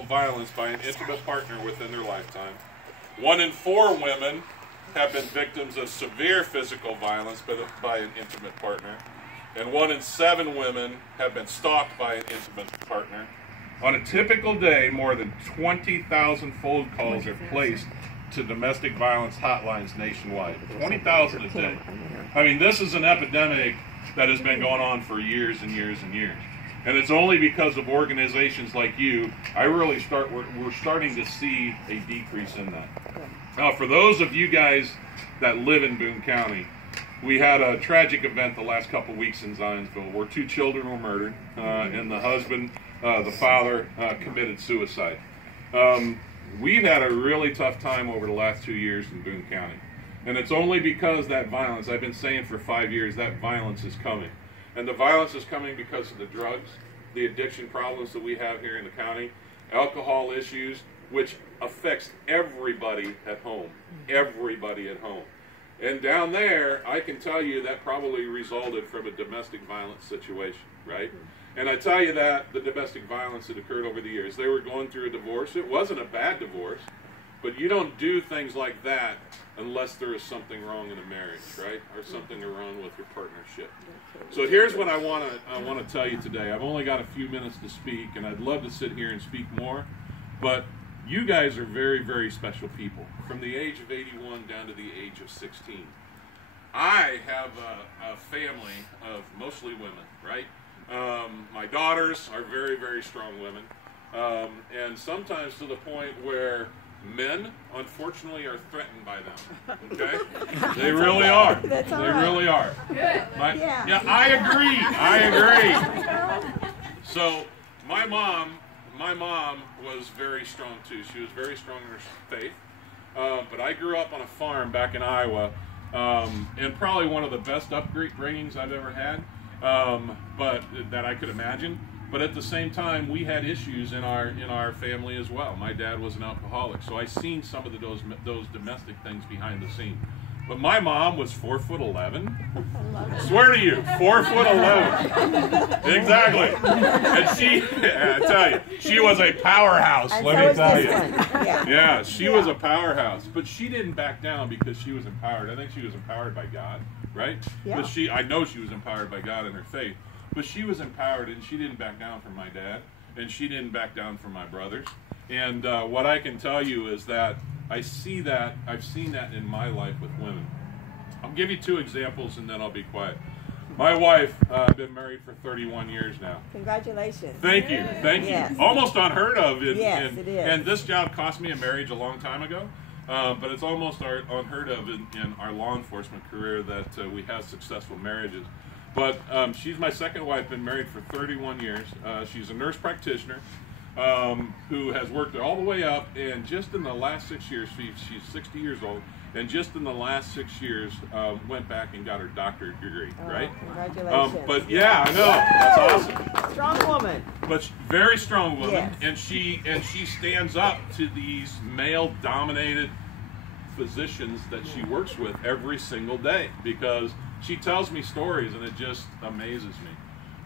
violence by an intimate partner within their lifetime. 1 in 4 women have been victims of severe physical violence by an intimate partner. And 1 in 7 women have been stalked by an intimate partner. On a typical day, more than 20,000 phone calls are placed to domestic violence hotlines nationwide. 20,000 a day. I mean, this is an epidemic that has been going on for years and years and years. And it's only because of organizations like you, we're starting to see a decrease in that. Now, for those of you guys that live in Boone County, we had a tragic event the last couple weeks in Zionsville where 2 children were murdered, and the husband, the father, committed suicide. We've had a really tough time over the last 2 years in Boone County. And it's only because that violence, I've been saying for 5 years, that violence is coming. And the violence is coming because of the drugs, the addiction problems that we have here in the county, alcohol issues, which affects everybody at home. Everybody at home. And down there, I can tell you that probably resulted from a domestic violence situation, right? And I tell you that the domestic violence that occurred over the years, they were going through a divorce. It wasn't a bad divorce, but you don't do things like that unless there is something wrong in a marriage, right? Or something wrong with your partnership. So here's what I want to tell you today. I've only got a few minutes to speak, and I'd love to sit here and speak more, but you guys are very, very special people, from the age of 81 down to the age of 16. I have a family of mostly women, right? My daughters are very, very strong women, and sometimes to the point where men, unfortunately, are threatened by them. Okay, they really are. They really are. Yeah, I agree. So my mom was very strong too. She was very strong in her faith. But I grew up on a farm back in Iowa, and probably one of the best upbringings I've ever had, but that I could imagine. But at the same time, we had issues in our family as well. My dad was an alcoholic, so I seen some of those domestic things behind the scene. But my mom was 4'11". Swear to you, 4'11". Exactly. And I tell you, she was a powerhouse. Let me tell you. Yeah, she was a powerhouse. But she didn't back down because she was empowered. I think she was empowered by God, right? Yeah. But I know she was empowered by God in her faith. But she was empowered, and she didn't back down from my dad, and she didn't back down from my brothers. And what I can tell you is that I've seen that in my life with women. I'll give you 2 examples, and then I'll be quiet. My wife, I've been married for 31 years now. Congratulations. Thank you. Yes. Almost unheard of. Yes, it is. And this job cost me a marriage a long time ago, but it's almost unheard of in our law enforcement career that we have successful marriages. But she's my second wife, been married for 31 years. She's a nurse practitioner who has worked all the way up, and just in the last 6 years, she's 60 years old, and just in the last 6 years went back and got her doctorate degree, right? Congratulations. But yeah, I know, that's awesome. Strong woman. But very strong woman, yes. and she stands up to these male-dominated physicians that she works with every single day, because she tells me stories, and it just amazes me.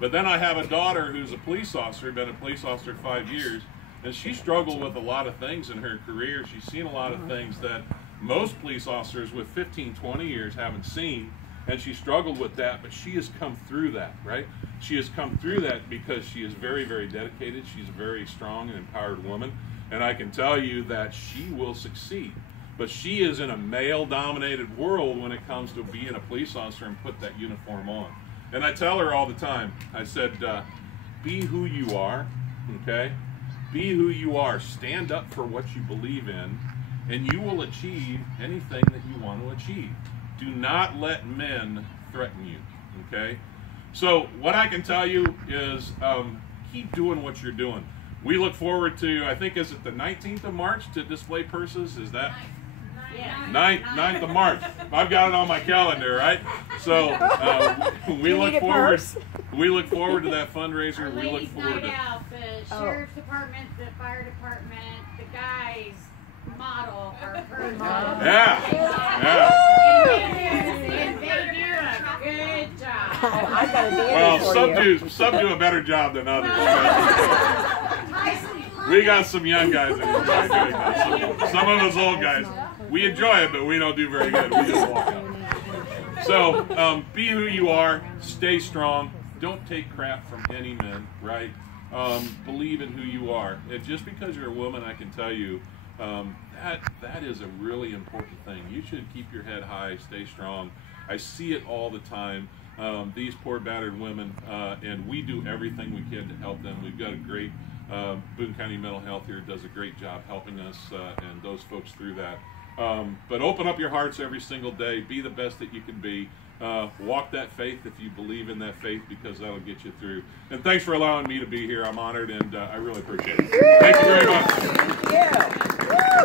But then I have a daughter who's a police officer, been a police officer 5 years, and she struggled with a lot of things in her career. She's seen a lot of things that most police officers with 15, 20 years haven't seen, and she struggled with that, but she has come through that, right? She has come through that because she is very, very dedicated. She's a very strong and empowered woman, and I can tell you that she will succeed. But she is in a male-dominated world when it comes to being a police officer and put that uniform on. And I tell her all the time, I said, be who you are, okay? Be who you are. Stand up for what you believe in, and you will achieve anything that you want to achieve. Do not let men threaten you, okay? So what I can tell you is keep doing what you're doing. We look forward to, I think, is it the 19th of March to display purses? Is that? 9th of March. I've got it on my calendar, right? So we look forward to that fundraiser. We look forward to the sheriff's department, the fire department, the guys model our purse. Yeah. And they do a good job. Oh, I got a dandy for you. Some do a better job than others. We got some young guys that enjoy doing this. Some of us old guys, we enjoy it, but we don't do very good. We just walk out. So, be who you are. Stay strong. Don't take crap from any men, right? Believe in who you are. And just because you're a woman, I can tell you, that is a really important thing. You should keep your head high, stay strong. I see it all the time. These poor battered women, and we do everything we can to help them. We've got a great Boone County Mental Health here, does a great job helping us and those folks through that. But open up your hearts every single day. Be the best that you can be. Walk that faith if you believe in that faith, because that'll get you through. And thanks for allowing me to be here. I'm honored, and I really appreciate it. Thank you very much. Thank you.